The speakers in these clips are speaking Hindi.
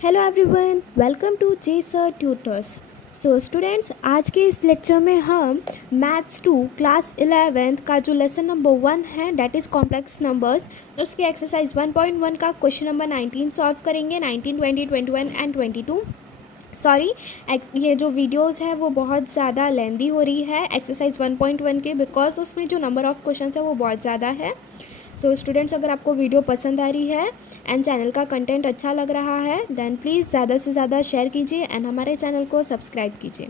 Hello everyone, welcome to J sir tutors. So students, आज के इस लेक्चर में हम मैथ्स 2 क्लास 11th का जो लेसन नंबर 1 है डैट इज़ कॉम्प्लेक्स नंबर्स, उसके एक्सरसाइज 1.1 का क्वेश्चन नंबर 19 सॉल्व करेंगे। 19, 20, 21 एंड 22। सॉरी, ये जो वीडियोस है वो बहुत ज़्यादा लेंदी हो रही है एक्सरसाइज 1.1 के, बिकॉज उसमें जो नंबर ऑफ़ क्वेश्चन है वो बहुत ज़्यादा है। सो स्टूडेंट्स, अगर आपको वीडियो पसंद आ रही है एंड चैनल का कंटेंट अच्छा लग रहा है देन प्लीज़ ज़्यादा से ज़्यादा शेयर कीजिए एंड हमारे चैनल को सब्सक्राइब कीजिए।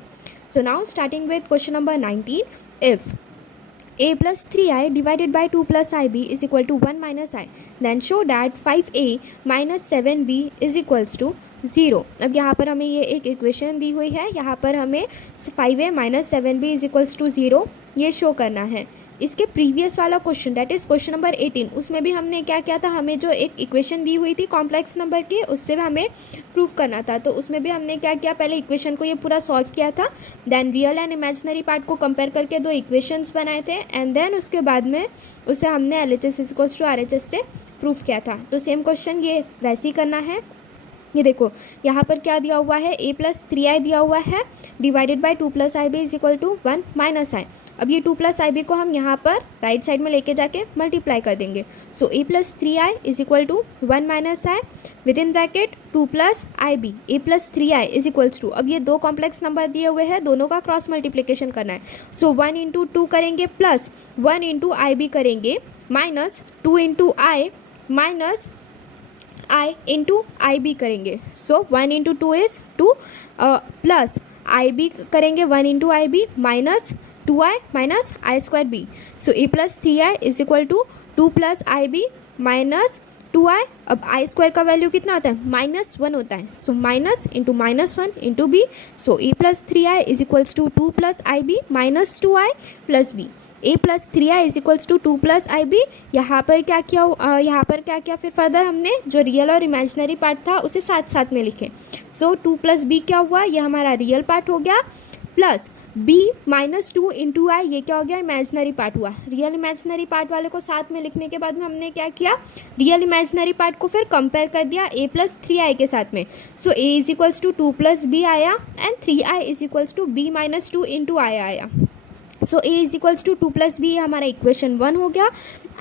So now starting with question number 19। If a plus 3i divided by 2 plus ib is equal to 1 minus I, then show that 5a minus 7b is equals to 0। अब यहाँ पर हमें ये एक इक्वेशन दी हुई है, यहाँ पर हमें 5a minus 7b is equals to 0 ये शो करना है। इसके प्रीवियस वाला question that is question number 18, उसमें भी हमने क्या किया था, हमें जो एक इक्वेशन दी हुई थी कॉम्प्लेक्स नंबर की उससे भी हमें प्रूव करना था। तो उसमें भी हमने क्या किया, पहले इक्वेशन को ये पूरा सॉल्व किया था, then real and imaginary part को कंपेयर करके दो इक्वेशंस बनाए थे एंड देन उसके बाद में उसे हमने LHS is equals to RHS से प्रूव किया था। तो सेम क्वेश्चन ये वैसे ही करना है। ये देखो यहाँ पर क्या दिया हुआ है, a प्लस 3i दिया हुआ है divided by 2 plus IB is equal to 1 minus i. अब ये 2 प्लस IB को हम यहाँ पर राइट साइड में लेके जाके मल्टीप्लाई कर देंगे। So a plus 3i is equal to 1 minus i with in bracket 2 plus IB a plus 3i is equals to, अब ये दो कॉम्प्लेक्स नंबर दिए हुए हैं, दोनों का क्रॉस मल्टीप्लिकेशन करना है। सो 1 इंटू 2 करेंगे प्लस 1 इंटू IB करेंगे minus 2 into i minus i into i b करेंगे। So 1 into 2 is 2 plus i b करेंगे 1 into i b minus 2i minus i square b. So A plus 3i is equal to 2 plus i b minus 2i। अब आई स्क्वायर का वैल्यू कितना होता है, -1 होता है। So minus into -1 into b. So A plus 3i is equals to 2 plus i b minus 2i plus b. a plus 3i is equals to 2 plus i b. यहाँ पर क्या किया फिर फर्दर हमने जो रियल और इमेजिनरी पार्ट था उसे साथ साथ में लिखे। सो 2 प्लस बी क्या हुआ, ये हमारा रियल पार्ट हो गया, प्लस b माइनस 2 इंटू आई ये क्या हो गया, इमेजिनरी पार्ट हुआ। रियल इमेजिनरी पार्ट वाले को साथ में लिखने के बाद में हमने क्या किया, रियल इमेजिनरी पार्ट को फिर कंपेयर कर दिया a प्लस 3i के साथ में। So a is equals to 2 plus B आया and 3i is equals to b minus 2 into i आया। So a is equals to 2 plus B हमारा इक्वेशन 1 हो गया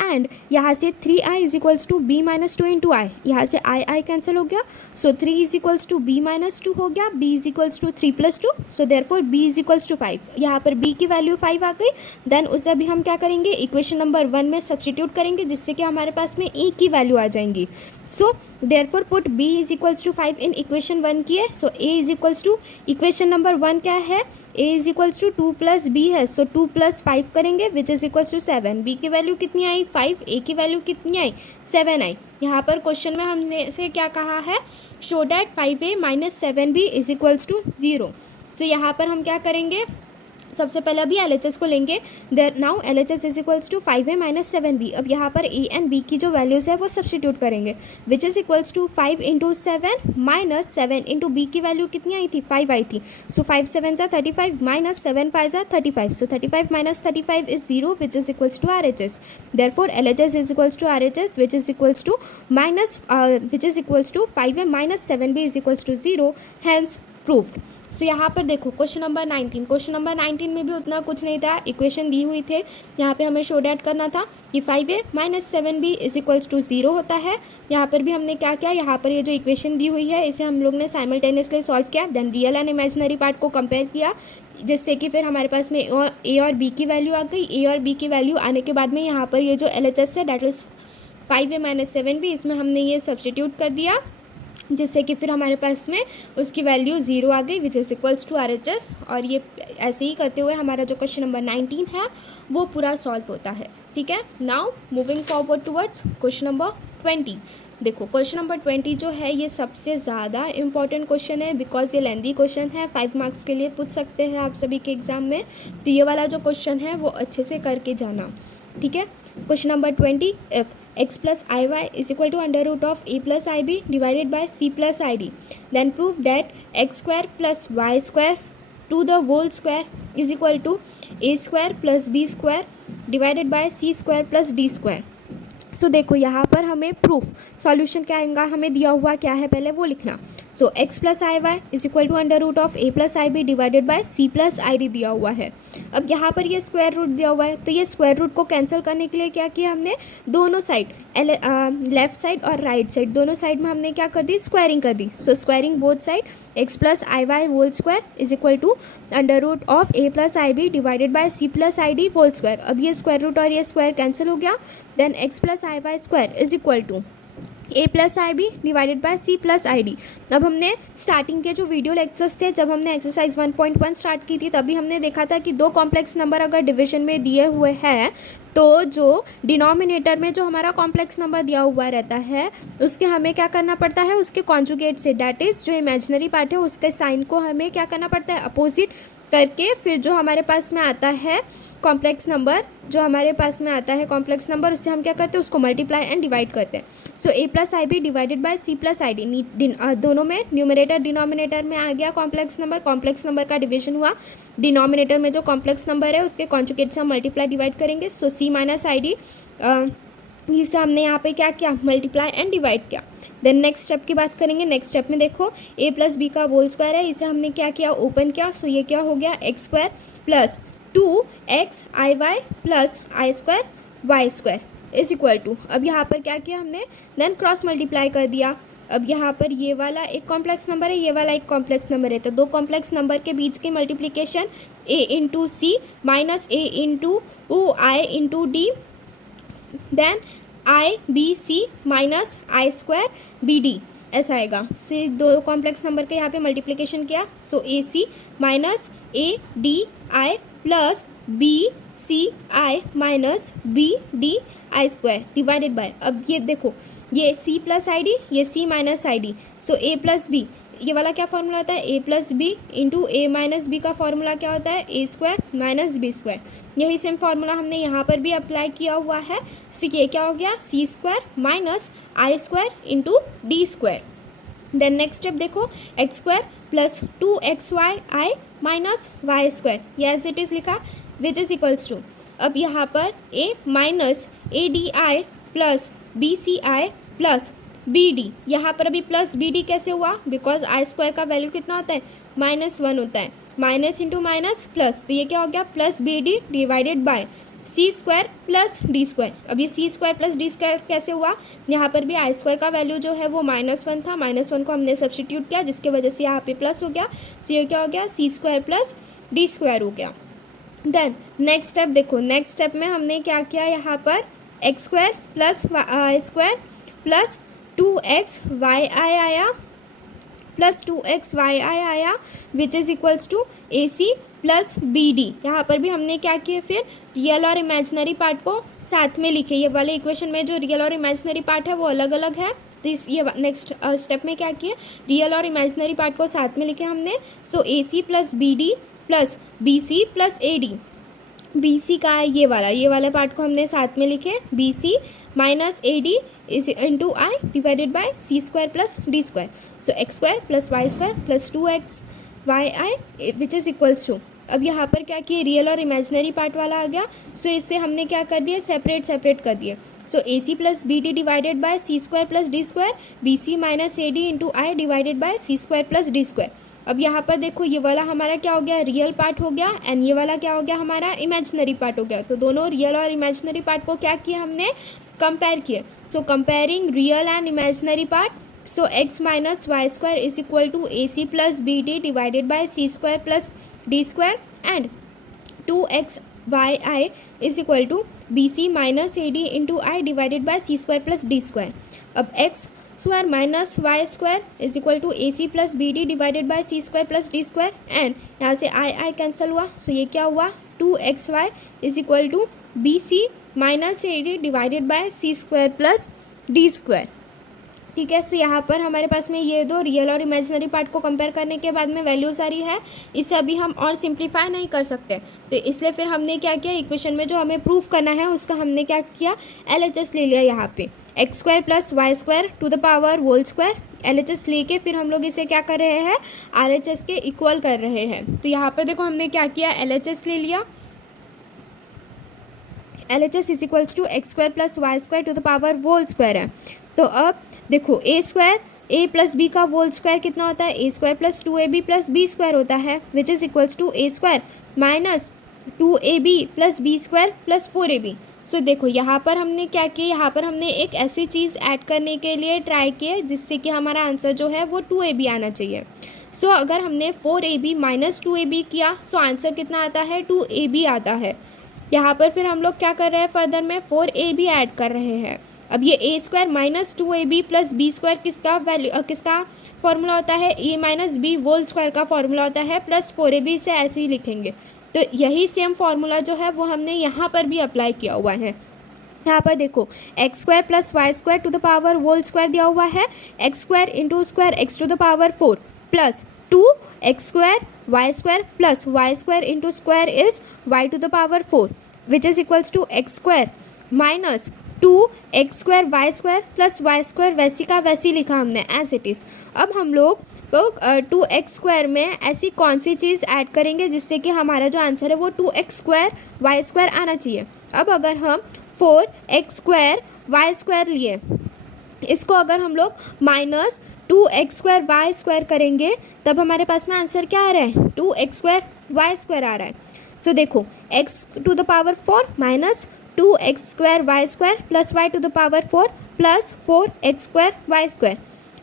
एंड यहाँ से 3i is equals to b minus 2 into i, यहाँ से आई कैंसिल हो गया। So 3 is equals to b minus 2 हो गया, b is equals to 3 plus 2। So therefore b is equals to 5। यहाँ पर b की वैल्यू 5 आ गई। देन उसे अभी हम क्या करेंगे, इक्वेशन नंबर 1 में सब्सटीट्यूट करेंगे जिससे कि हमारे पास में e की वैल्यू आ जाएंगी। So therefore put b is equals to 5 in equation 1 की है। So a is equals to equation number 1 क्या है, a is equals to 2 plus b है। सो 2 प्लस 5 करेंगे which is equals to 7। b की वैल्यू कितनी आई, 5। a की वैल्यू कितनी आई, 7 आई। यहाँ पर क्वेश्चन में हमने से क्या कहा है, show that 5a minus 7b is equals to 0। So यहाँ पर हम क्या करेंगे, सबसे पहले अभी LHS को लेंगे। There now LHS is equals to 5a minus 7b। अब यहाँ पर a एंड b की जो वैल्यूज़ है वो सब्सटीट्यूट करेंगे which is equals to 5 into 7 minus 7 into b की वैल्यू कितनी आई थी, 5 आई थी। सो 5 7 जा 35 माइनस 7 5 जा 35। So 35 minus 35 is 0 which is equals to RHS। Therefore LHS is equals to RHS which is equals to minus which is equals to 5a minus 7b is equals to 0, hence proved. So यहाँ पर देखो क्वेश्चन नंबर 19, क्वेश्चन नंबर 19 में भी उतना कुछ नहीं था, इक्वेशन दी हुई थे। यहाँ पे हमें शो डैट करना था कि 5a minus 7b is equals to 0 होता है। यहाँ पर भी हमने क्या किया, यहाँ पर ये जो इक्वेशन दी हुई है इसे हम लोग ने साइमल्टेनियसली सॉल्व किया, then real and imaginary part को कंपेयर किया जिससे कि फिर हमारे पास में a और b की वैल्यू आ गई। a और b की वैल्यू आने के बाद में यहाँ पर ये जो LHS है that is 5a minus 7b, इसमें हमने ये सब्सटीट्यूट कर दिया जिससे कि फिर हमारे पास में उसकी वैल्यू 0 आ गई which is equals to RHS। और ये ऐसे ही करते हुए हमारा जो क्वेश्चन नंबर 19 है वो पूरा सॉल्व होता है। ठीक है, now moving forward towards question number 20। देखो क्वेश्चन नंबर 20 जो है ये सबसे ज़्यादा इंपॉर्टेंट क्वेश्चन है बिकॉज ये लेंदी क्वेश्चन है, 5 मार्क्स के लिए पूछ सकते हैं आप सभी के एग्ज़ाम में। तो ये वाला जो क्वेश्चन है वो अच्छे से करके जाना। ठीक है, question number 20, if x plus iy is equal to under root of a plus ib divided by c plus id, then prove that x square plus y square to the whole square is equal to a square plus b square divided by c square plus d square। सो देखो यहाँ पर हमें प्रूफ सॉल्यूशन क्या आएगा, हमें दिया हुआ क्या है पहले वो लिखना। So X plus i Y is equal to under root of A plus i B divided by C plus i D दिया हुआ है। अब यहाँ पर ये स्क्वायर रूट दिया हुआ है, तो ये स्क्वायर रूट को कैंसिल करने के लिए क्या किया हमने, दोनों साइड लेफ्ट साइड और राइट साइड दोनों साइड में हमने क्या कर दी, स्क्वायरिंग कर दी। So squaring both side, X plus i Y whole square is equal to under root of A plus i B divided by C plus i D whole square. अब ये स्क्वायर रूट और ये स्क्वायर कैंसिल हो गया, then x plus i y square is equal to a plus i B divided by C plus i d. अब हमने स्टार्टिंग के जो वीडियो लेक्चर्स थे, जब हमने एक्सरसाइज 1.1 स्टार्ट की थी, तभी हमने देखा था कि दो कॉम्प्लेक्स नंबर अगर डिवीजन में दिए हुए हैं तो जो डिनोमिनेटर में जो हमारा कॉम्प्लेक्स नंबर दिया हुआ रहता है उसके हमें क्या करना पड़ता है, उसके कॉन्जुगेट से, डैट इज़ जो इमेजिनरी पार्ट है उसके साइन को हमें क्या करना पड़ता है, अपोजिट करके फिर जो हमारे पास में आता है कॉम्प्लेक्स नंबर, जो हमारे पास में आता है कॉम्प्लेक्स नंबर, उससे हम क्या करते हैं, उसको मल्टीप्लाई एंड डिवाइड करते हैं। So A plus i B divided by C plus i D, दोनों में न्यूमरेटर डिनोमिनेटर में आ गया कॉम्प्लेक्स नंबर का डिवीजन हुआ, डिनोमिनेटर में जो कॉम्प्लेक्स नंबर है उसके कॉन्जुगेट से हम मल्टीप्लाई डिवाइड करेंगे। सो सी माइनस आई डी, इसे हमने यहाँ पे क्या किया, मल्टीप्लाई एंड डिवाइड किया। देन नेक्स्ट स्टेप की बात करेंगे। नेक्स्ट स्टेप में देखो ए प्लस बी का होल स्क्वायर है, इसे हमने क्या किया, ओपन किया। सो ये क्या हो गया, x square plus 2x i y plus i square y square is equal to, अब यहाँ पर क्या किया हमने, देन क्रॉस मल्टीप्लाई कर दिया। अब यहाँ पर ये वाला एक कॉम्प्लेक्स नंबर है, ये वाला एक कॉम्प्लेक्स नंबर है, तो दो कॉम्प्लेक्स नंबर के बीच की multiplication a into c minus a into i into d, then i b c minus i square b d ऐसा आएगा। सो ये दो कॉम्प्लेक्स नंबर के यहाँ पे मल्टीप्लिकेशन किया। So a c minus a d i plus b c i minus b d i square divided by, अब ये देखो ये सी प्लस आई डी, ये c minus i d. So A plus b, ये वाला क्या फॉर्मूला होता है, a plus b into a minus b का फॉर्मूला क्या होता है, a square minus b square. यही सेम फॉर्मूला हमने यहाँ पर भी अप्लाई किया हुआ है। सो ये क्या हो गया, c square minus i square into d square. Then next step देखो, x square plus 2 y i minus y square, ये एज इट इज़ लिखा, विच इज़ इक्वल्स टू, अब यहाँ पर a minus a d i plus b c i plus b d, यहाँ पर अभी प्लस बी डी कैसे हुआ, बिकॉज आई स्क्वायर का वैल्यू कितना होता है, -1 होता है, माइनस इंटू माइनस प्लस, तो ये क्या हो गया, plus b d divided by c square plus d square. अब ये c square plus d square कैसे हुआ, यहाँ पर भी आई स्क्वायर का वैल्यू जो है वो -1 था, -1 को हमने सब्सटीट्यूट किया जिसकी वजह से यहाँ पे प्लस हो गया। सो ये क्या हो गया, c square plus d square हो गया। देन नेक्स्ट स्टेप देखो, नेक्स्ट स्टेप में हमने क्या किया, यहाँ पर x square plus i square plus 2x y i आया प्लस 2x वाई आई आया which is equals to a c plus b d. यहाँ पर भी हमने क्या किया, फिर रियल और इमेजिनरी पार्ट को साथ में लिखे, ये वाले इक्वेशन में जो रियल और इमेजिनरी पार्ट है वो अलग अलग है, तो इस ये नेक्स्ट स्टेप में क्या किया, रियल और इमेजिनरी पार्ट को साथ में लिखे हमने। So a c plus b d plus b c plus a d, b c का है ये वाला पार्ट को हमने साथ में लिखे, b c minus a d is into i divided by c square plus d square. So x square plus y square plus 2x y i which is equals to, अब यहाँ पर क्या किए, रियल और इमेजिनरी पार्ट वाला आ गया। सो इससे हमने क्या कर दिया, सेपरेट कर दिए। So a c plus b d divided by c square plus d square, b c minus a d into i divided by c square plus d square. अब यहाँ पर देखो ये वाला हमारा क्या हो गया, रियल पार्ट हो गया, एंड ये वाला क्या हो गया, हमारा इमेजिनरी पार्ट हो गया। तो दोनों रियल और इमेजिनरी पार्ट को क्या किया हमने, कंपेयर किए। सो comparing real and imaginary part, so x minus y square is equal to ac plus bd divided by c square plus d square and 2x yi is equal to bc minus ad into I divided by c square plus d square। अब x square minus y square is equal to ac plus bd divided by c square plus d square and यहाँ से I कैंसिल हुआ। सो ये क्या हुआ, 2xy is equal to bc minus ad divided by c square plus d square। ठीक है। सो यहाँ पर हमारे पास में ये दो रियल और इमेजिनरी पार्ट को कंपेयर करने के बाद में वैल्यूज आ रही है, इसे अभी हम और सिंप्लीफाई नहीं कर सकते, तो इसलिए फिर हमने क्या किया, इक्वेशन में जो हमें प्रूफ करना है उसका हमने क्या किया, LHS ले लिया। यहाँ पे x square plus y square to the power whole square, LHS लेके फिर हम लोग इसे क्या कर रहे हैं, RHS के इक्वल कर रहे हैं। तो यहाँ पर देखो हमने क्या किया, LHS ले लिया, LHS is equals to x square plus y square to the power whole square है। तो अब देखो a square a plus b का होल स्क्वायर कितना होता है, a square plus 2ab plus b square होता है, which is equals to a square minus 2ab plus b square plus 4ab। So देखो यहाँ पर हमने क्या किया, यहाँ पर हमने एक ऐसी चीज़ ऐड करने के लिए ट्राई किया जिससे कि हमारा आंसर जो है वो 2ab आना चाहिए। सो अगर हमने 4ab माइनस 2ab किया सो आंसर कितना आता है, 2ab आता है। यहाँ पर फिर हम लोग क्या कर रहे हैं, फर्दर में 4ab ऐड कर रहे हैं। अब ये a square minus 2ab plus b square किसका फॉर्मूला होता है, a minus b whole square का फॉर्मूला होता है, प्लस 4ab से ऐसे ही लिखेंगे। तो यही सेम फार्मूला जो है वो हमने यहाँ पर भी अप्लाई किया हुआ है। यहाँ पर देखो x square plus y square to the power whole square दिया हुआ है, x square into square x to the power 4 plus 2 x square y square plus y square into square is y to the power 4 which is equals to x square minus 2 x square y square plus y square वैसी का वैसी लिखा हमने एज इट इज़। अब हम लोग 2x स्क्वायर में ऐसी कौन सी चीज़ ऐड करेंगे जिससे कि हमारा जो आंसर है वो 2x स्क्वायर वाई स्क्वायर आना चाहिए। अब अगर हम 4x स्क्वायर वाई स्क्वायर लिए, इसको अगर हम लोग minus 2x square y square करेंगे तब हमारे पास में आंसर क्या आ रहा है, 2x स्क्वायर वाई स्क्वायर आ रहा है। सो देखो x to the power 4 minus 2x square y square plus y to the power 4 plus 4x square y square.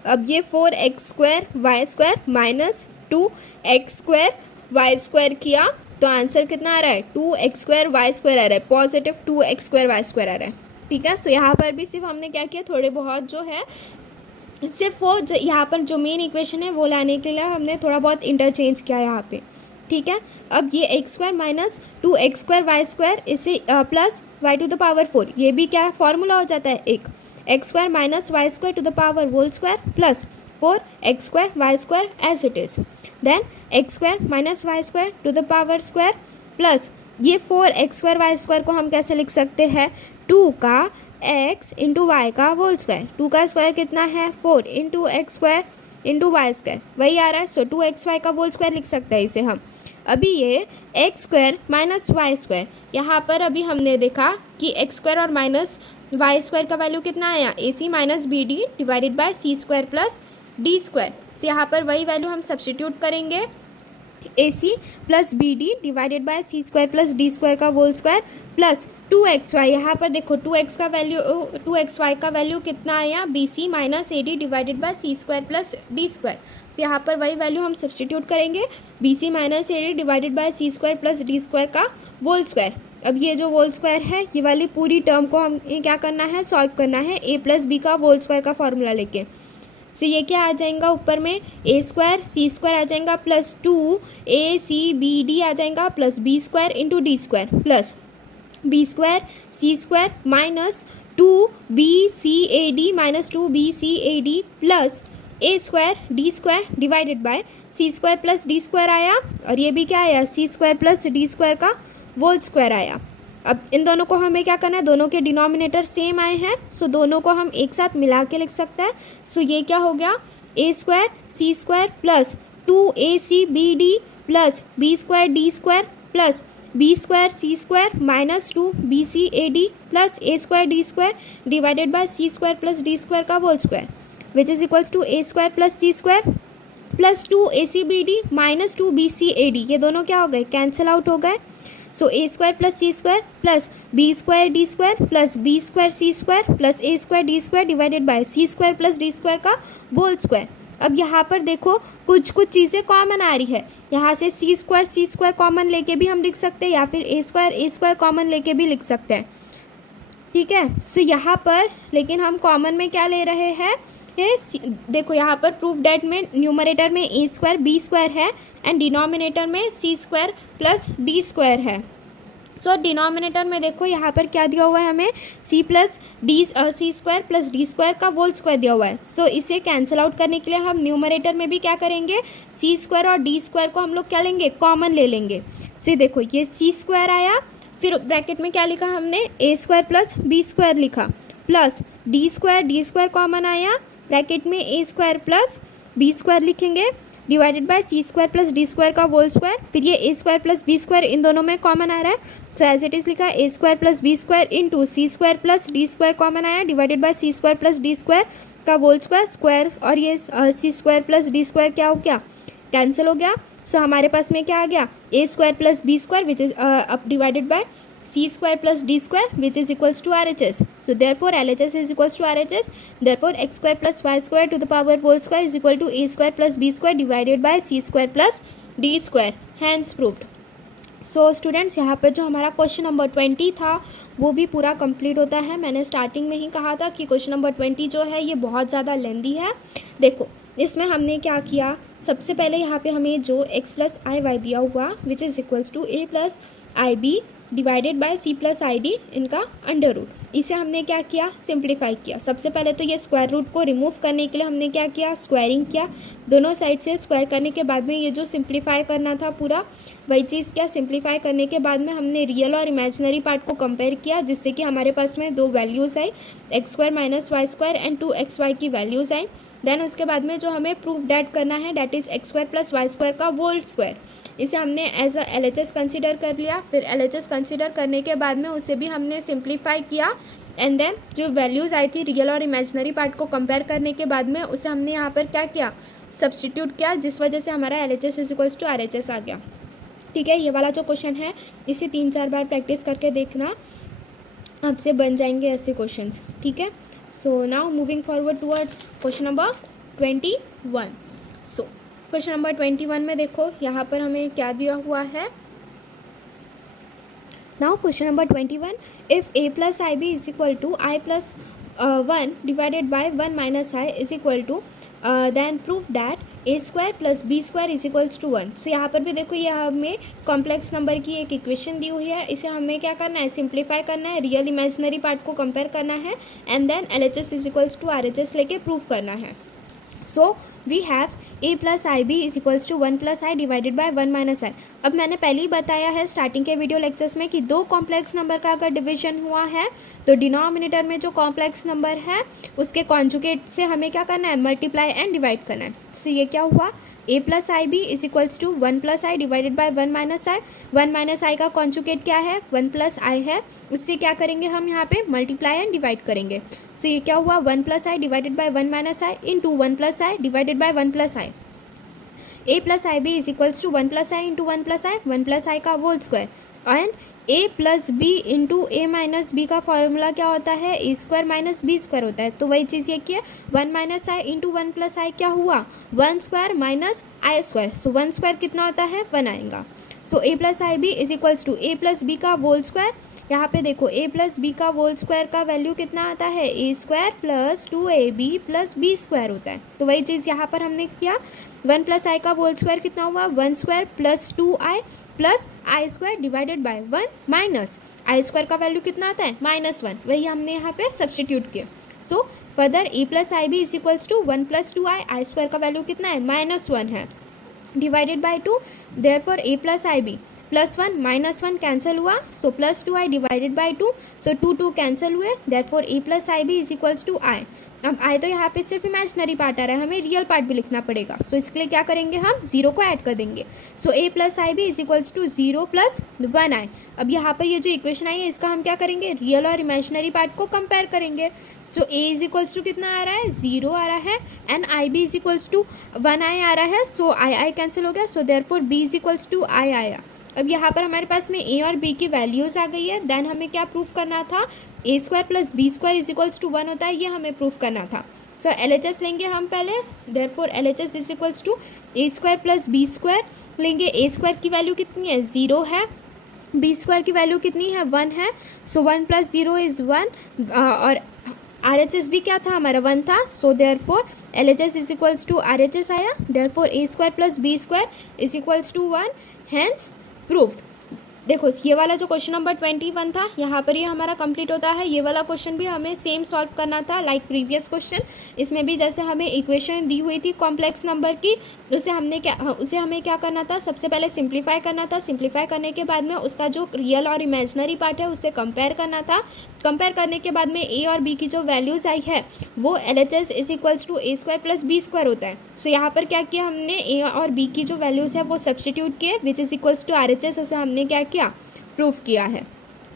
अब ये 4x square y square minus 2x square y square किया तो आंसर कितना आ रहा है, 2x स्क्वायर वाई स्क्वायर आ रहा है, positive 2x square y square आ रहा है। ठीक है, सो यहाँ पर भी सिर्फ हमने क्या किया, थोड़े बहुत जो है सिर्फ वो जो यहाँ पर जो मेन इक्वेशन है वो लाने के लिए हमने थोड़ा बहुत इंटरचेंज किया यहाँ पे। ठीक है, अब ये x square minus 2x square y square इसे plus y to the power 4, ये भी क्या फॉर्मूला हो जाता है, एक x square minus y square to the power whole square plus 4x square y square as it is. Then x square minus y square to the power square plus ये 4x स्क्वायर वाई स्क्वायर को हम कैसे लिख सकते हैं, 2 का x इंटू वाई का होल स्क्वायर, 2 का स्क्वायर कितना है 4 into x square into y square वही आ रहा है। सो 2xy का होल स्क्वायर लिख सकते हैं इसे हम। अभी ये x square minus y square, यहाँ पर अभी हमने देखा कि एक्स स्क्वायर और माइनस वाई स्क्वायर का वैल्यू कितना आया, a c minus b d divided by c square plus d square. So यहाँ पर वही वैल्यू हम सब्सटीट्यूट करेंगे, a c plus b d divided by c square plus d square का होल स्क्वायर प्लस 2xy। यहाँ पर देखो 2x का वैल्यू 2xy का वैल्यू कितना आया, b c minus a d divided by c square plus d square. So यहाँ पर वही वैल्यू हम सब्सटीट्यूट करेंगे, b c minus a d divided by c square plus d square का होल स्क्वायर। अब ये जो होल स्क्वायर है ये वाली पूरी टर्म को हम क्या करना है, सॉल्व करना है ए प्लस बी का होल स्क्वायर का फॉर्मूला लेके। सो ये क्या आ जाएगा, ऊपर में ए स्क्वायर सी स्क्वायर आ जाएगा प्लस 2ac आ जाएगा plus b square into d square plus b square c square minus 2bcad minus 2bcad plus a square d square divided by c square plus d square आया, और ये भी क्या आया, c square plus d square का होल स्क्वायर आया। अब इन दोनों को हमें क्या करना है, दोनों के डिनोमिनेटर सेम आए हैं, सो दोनों को हम एक साथ मिला के लिख सकते हैं। सो ये क्या हो गया, a square c square plus 2acbd plus b square d square plus b square c square minus 2bcad plus a square d square divided by c square plus d square का whole square which is equals to a square plus c square plus 2acbd minus 2bcad। ये दोनों क्या हो गए, कैंसिल आउट हो गए। So a square plus c square plus b square d square plus b square c square plus a square d square divided by c square plus d square का होल स्क्वायर। अब यहाँ पर देखो कुछ चीज़ें कॉमन आ रही है, यहाँ से सी स्क्वायर कॉमन लेके भी हम लिख सकते हैं या फिर ए स्क्वायर कॉमन लेके भी लिख सकते हैं। ठीक है, सो यहाँ पर लेकिन हम कॉमन में क्या ले रहे हैं, देखो यहाँ पर प्रूफ डेट में न्यूमरेटर में ए स्क्वायर बी स्क्वायर है एंड डिनोमिनेटर में सी स्क्वायर प्लस डी स्क्वायर है। सो डिनोमिनेटर में देखो यहाँ पर क्या दिया हुआ है हमें, सी स्क्वायर प्लस डी स्क्वायर का होल स्क्वायर दिया हुआ है। सो इसे कैंसिल आउट करने के लिए हम न्यूमरेटर में भी क्या करेंगे, सी स्क्वायर और डी स्क्वायर को हम लोग क्या लेंगे, कॉमन ले लेंगे। सो देखो ये सी स्क्वायर आया, फिर ब्रैकेट में क्या लिखा हमने, a square plus b square लिखा प्लस डी स्क्वायर कॉमन आया, ब्रैकेट में a square plus b square लिखेंगे divided by c square plus d square का होल स्क्वायर, फिर ये a square plus b square इन दोनों में कॉमन आ रहा है, सो एज इट इज़ लिखा a square plus b square into c square plus d square common आया, divided by c square plus d square का होल स्क्वायर स्क्वायर, और ये c square plus d square क्या हो गया, कैंसिल हो गया। सो हमारे पास में क्या आ गया, a square plus b square which is up divided by c square plus d square which is equals to RHS. So therefore LHS is equals to RHS. Therefore x square plus y square to the power whole square is equal to a square plus b square divided by c square plus d square. Hence proved. So students यहाँ पे जो हमारा क्वेश्चन नंबर 20 था वो भी पूरा कंप्लीट होता है। मैंने स्टार्टिंग में ही कहा था कि क्वेश्चन नंबर 20 जो है ये बहुत ज़्यादा लेंदी है। देखो इसमें हमने क्या किया, सबसे पहले यहाँ पे हमें जो x प्लस आई वाई दिया हुआ which is equals to a plus i B divided by C plus i d इनका अंडर रूट, इसे हमने क्या किया, सिंप्लीफाई किया। सबसे पहले तो ये स्क्वायर रूट को रिमूव करने के लिए हमने क्या किया, स्क्वायरिंग किया। दोनों साइड से स्क्वायर करने के बाद में ये जो सिंप्लीफाई करना था पूरा वही चीज़ क्या, सिंप्लीफाई करने के बाद में हमने रियल और इमेजिनरी पार्ट को कंपेयर किया, जिससे कि हमारे पास में दो वैल्यूज़ आई, x square minus y square and 2xy की वैल्यूज़ आई। देन उसके बाद में जो हमें प्रूफ डैट करना है that is x square plus y square का होल स्क्वायर, इसे हमने एज अ LHS कंसिडर कर लिया। फिर LHS कंसिडर करने के बाद में उसे भी हमने सिंप्लीफाई किया एंड देन जो वैल्यूज़ आई थी रियल और इमेजिनरी पार्ट को कंपेयर करने के बाद में उसे हमने यहाँ पर क्या किया, सब्स्टिट्यूट किया, जिस वजह से हमारा LHS is equals to RHS आ गया। ठीक है, ये वाला जो क्वेश्चन है इसे 3-4 बार प्रैक्टिस करके देखना, आपसे बन जाएंगे ऐसे क्वेश्चंस। ठीक है, so now moving forward towards question number 21। So question number 21 में देखो यहाँ पर हमें क्या दिया हुआ है। Now question number 21, if a plus i b is equal to i plus 1 divided by 1 minus i is equal to then proof that a square plus b square is equals to 1। So यहाँ पर भी देखो ये हमें कॉम्प्लेक्स नंबर की एक इक्वेशन दी हुई है, इसे हमें क्या करना है, सिंप्लीफाई करना है, रियल इमेजिनरी पार्ट को कंपेयर करना है and then LHS is equals to RHS लेके प्रूफ करना है। So we have a plus i b is equals to 1 plus i divided by 1 minus i. अब मैंने पहले ही बताया है स्टार्टिंग के वीडियो लेक्चर्स में कि दो कॉम्प्लेक्स नंबर का अगर डिवीजन हुआ है तो डिनोमिनेटर में जो कॉम्प्लेक्स नंबर है उसके कॉन्जुगेट से हमें क्या करना है, मल्टीप्लाई एंड डिवाइड करना है। सो ये क्या हुआ, a plus i b is equals to 1 plus i divided by 1 minus i. 1 minus i का कॉन्जुगेट क्या है, 1 प्लस आई है, उससे क्या करेंगे हम यहाँ पे मल्टीप्लाई एंड डिवाइड करेंगे। सो ये क्या हुआ, 1 plus i divided by 1 minus i into 1 plus i divided by 1 plus i. A plus i b is equals to 1 plus i into 1 plus i, 1 plus i का whole square. And a plus b into a minus b का फॉर्मूला क्या होता है, a square minus b square होता है। तो वही चीज़ ये की है, 1 minus i into 1 plus i क्या हुआ, 1 square minus i square. So 1 square कितना होता है, 1 आएगा। So A plus i b is equals to a plus b का होल स्क्वायर। यहाँ पे देखो ए प्लस बी का होल स्क्वायर का वैल्यू कितना आता है, a square plus 2ab plus b square होता है। तो वही चीज़ यहाँ पर हमने किया, 1 प्लस आई का होल स्क्वायर कितना हुआ, 1 square plus 2i plus i square divided by 1 minus i square का वैल्यू कितना आता है, -1, वही हमने यहाँ पे सब्सटीट्यूट किया। So further a plus i b is equals to 1 plus 2i, i square का वैल्यू कितना है, -1 है, divided by 2, therefore a plus i b +1 -1 cancel हुआ, so plus 2i divided by 2, so 2 cancel हुए, therefore a plus i b is equals to i. अब आई तो यहाँ पे सिर्फ इमेजिनरी पार्ट आ रहा है, हमें रियल पार्ट भी लिखना पड़ेगा। सो इसके लिए क्या करेंगे, हम 0 को ऐड कर देंगे। So A plus i b is equals to 0 plus 1 i. अब यहाँ पर ये जो इक्वेशन आई है इसका हम क्या करेंगे, रियल और इमेजिनरी पार्ट को कंपेयर करेंगे। So a is equals to कितना आ रहा है, 0 आ रहा है, and i b is equals to 1 i आ रहा है, सो आई कैंसिल हो गया, so therefore b is equals to i आया। अब यहाँ पर हमारे पास में ए और बी की वैल्यूज़ आ गई है। देन हमें क्या प्रूफ करना था, a square plus b square is equals to 1 होता है, ये हमें प्रूफ करना था। सो LHS लेंगे हम पहले, therefore LHS is equals to a square plus b square लेंगे। ए स्क्वायर की वैल्यू कितनी है, 0 है, बी स्क्वायर की वैल्यू कितनी है, 1 है, सो 1 प्लस 0 इज़ 1, और RHS भी क्या था हमारा, 1 था, so therefore LHS is equals to RHS आया, therefore a square plus b square is equals to 1, hence proved. देखो ये वाला जो क्वेश्चन नंबर 21 था यहाँ पर ये हमारा कंप्लीट होता है। ये वाला क्वेश्चन भी हमें सेम सॉल्व करना था लाइक प्रीवियस क्वेश्चन। इसमें भी जैसे हमें इक्वेशन दी हुई थी कॉम्प्लेक्स नंबर की, उसे हमें क्या करना था, सबसे पहले सिंप्लीफाई करना था। सिंप्लीफाई करने के बाद में उसका जो रियल और इमेजनरी पार्ट है उससे कंपेयर करना था। कंपेयर करने के बाद में ए और बी की जो वैल्यूज़ आई है वो LHS is equals to A² + B² होता है। सो यहाँ पर क्या किया हमने, ए और बी की जो वैल्यूज़ है वो सब्सटीट्यूट किए, which is equals to RHS, उसे हमने क्या किया, प्रूफ किया है।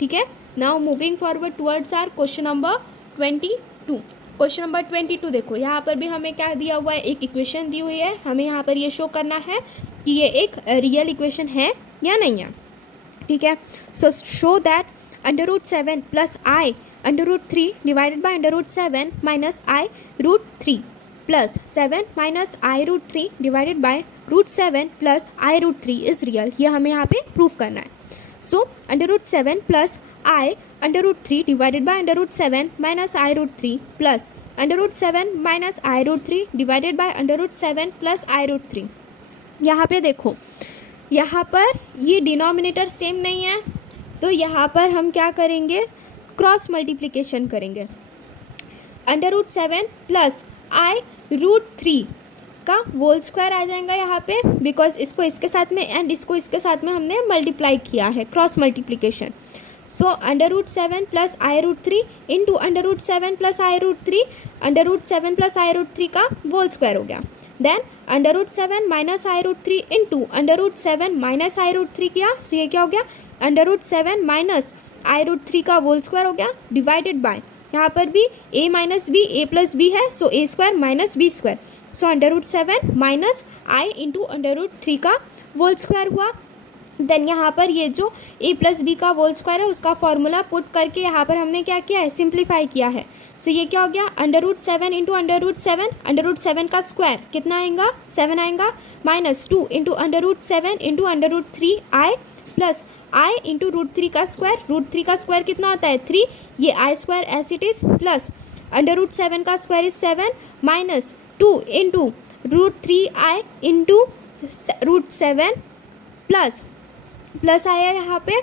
ठीक है, now moving forward towards our question number 22। Question number 22 देखो, यहाँ पर भी हमें क्या दिया हुआ है, एक इक्वेशन दी हुई है। हमें यहाँ पर ये शो करना है कि ये एक रियल इक्वेशन है या नहीं है। ठीक है, सो show that √7 + I √3 divided by √7 - I√3 plus 7 - I√3 divided by √7 + I√3 is real. ये हमें यहाँ पे प्रूफ करना है। सो √7 + I √3 divided by √7 - I√3 plus √7 - I√3 divided by √7 + I√3। यहाँ पे देखो, यहाँ पर ये डिनोमिनेटर सेम नहीं है, तो यहाँ पर हम क्या करेंगे, क्रॉस मल्टीप्लिकेशन करेंगे। √7 + I√3 का होल स्क्वायर आ जाएगा यहाँ पे, बिकॉज इसको इसके साथ में एंड इसको इसके साथ में हमने मल्टीप्लाई किया है, क्रॉस मल्टीप्लिकेशन। सो √7 + I√3 इंटू √7 + I√3, √7 + I√3 का होल स्क्वायर हो गया। देन √7 - I√3 इंटू √7 - I√3 किया, सो ये क्या हो गया, √7 - I√3 का होल स्क्वायर हो गया, डिवाइडेड बाय, यहाँ पर भी a - b, a + b है, सो a² - b², so √7 - I into √3 का होल स्क्वायर हुआ। देन यहाँ पर ये जो a + b का होल स्क्वायर है उसका फॉर्मूला पुट करके यहाँ पर हमने क्या किया है, सिंप्लीफाई किया है। सो ये क्या हो गया, √7 इंटू √7, √7 का स्क्वायर कितना आएगा, 7 आएगा, -2 into √7 into √3 I plus I into √3 का स्क्वायर, √3 का स्क्वायर कितना होता है, 3, ये I² as it is, plus √7 का square is 7 -2 into √3I into √7 plus आया यहाँ पे,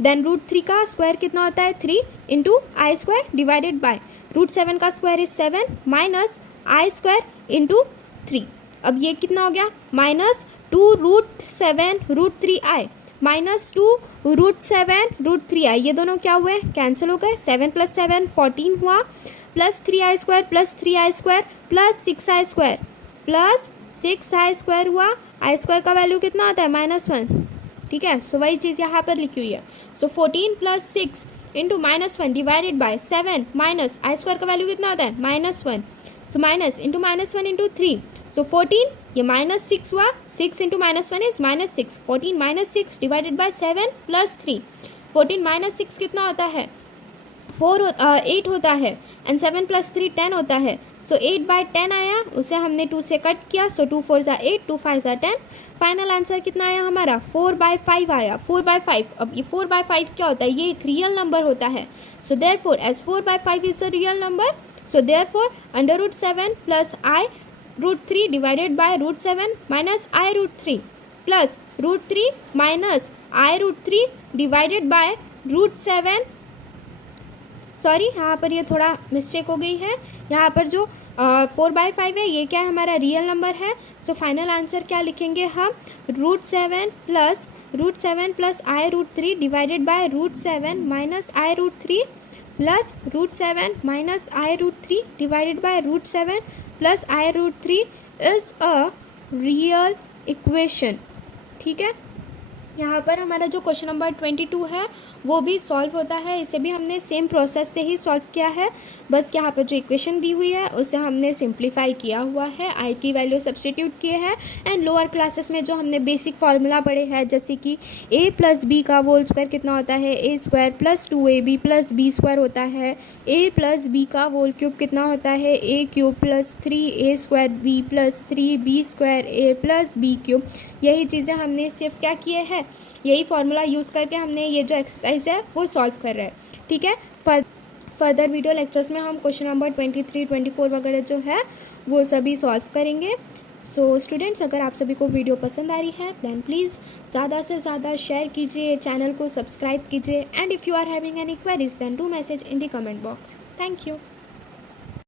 देन √3 का स्क्वायर कितना होता है, 3 इंटू I² डिवाइडेड बाय √7 का स्क्वायर इज 7 -I² इंटू 3। अब ये कितना हो गया, -2 √7 √3I -2 √7 √3I, ये दोनों क्या हुए, कैंसिल हो गए। 7 + 7 14 हुआ, plus 3I² plus 3I² plus 6I² plus 6I² हुआ। I² का वैल्यू कितना आता है, -1। ठीक है, सो वही चीज़ यहाँ पर लिखी हुई है। सो 14 + 6 into -1 divided by 7 minus I² का वैल्यू कितना होता है, -1, सो माइनस इंटू -1 इंटू 3, सो 14, ये -6 हुआ, 6 इंटू -1 इज -6, 14 - 6 डिवाइडेड बाय 7 + 3, 14 - 6 कितना होता है, 8 होता है, एंड 7 + 3 10 होता है। सो 8/10 आया, उसे हमने 2 से कट किया, सो 2 × 4 = 8, 2 × 5 = 10। फाइनल आंसर कितना आया हमारा, 4/5 आया, 4/5। अब ये 4/5 क्या होता है, ये एक रियल नंबर होता है। So therefore as 4/5 is a real number, so therefore √7 + I√3 divided by √7 - I√3 plus √3 - I√3 divided by √7, sorry यहाँ पर ये थोड़ा मिस्टेक हो गई है। यहाँ पर जो 4/5 है ये क्या है, हमारा रियल नंबर है। सो फाइनल आंसर क्या लिखेंगे हम, √7 + I√3 divided by √7 - I√3 plus √7 - I√3 divided by √7 plus I√3 is a real equation. ठीक है, यहाँ पर हमारा जो क्वेश्चन नंबर 22 है वो भी सॉल्व होता है। इसे भी हमने सेम प्रोसेस से ही सॉल्व किया है, बस यहाँ पर जो इक्वेशन दी हुई है उसे हमने सिंप्लीफाई किया हुआ है, आई की वैल्यू सब्सटीट्यूट किए हैं। एंड लोअर क्लासेस में जो हमने बेसिक फार्मूला पढ़े हैं, जैसे कि a + b का होल स्क्वायर कितना होता है, a² + 2ab + b² होता है, a + b का होल क्यूब कितना होता है, a³ + 3a² b + 3b² a + b³। यही चीज़ें हमने सिर्फ क्या किए हैं, यही फार्मूला यूज़ करके हमने ये जो एक्सरसाइज है वो सॉल्व कर रहे हैं। ठीक है, फर्दर वीडियो लेक्चर्स में हम क्वेश्चन नंबर 23, 24 वगैरह जो है वो सभी सॉल्व करेंगे। सो स्टूडेंट्स, अगर आप सभी को वीडियो पसंद आ रही है देन प्लीज़ ज़्यादा से ज़्यादा शेयर कीजिए, चैनल को सब्सक्राइब कीजिए, and if you are having any queries then do message in the comment box. Thank you.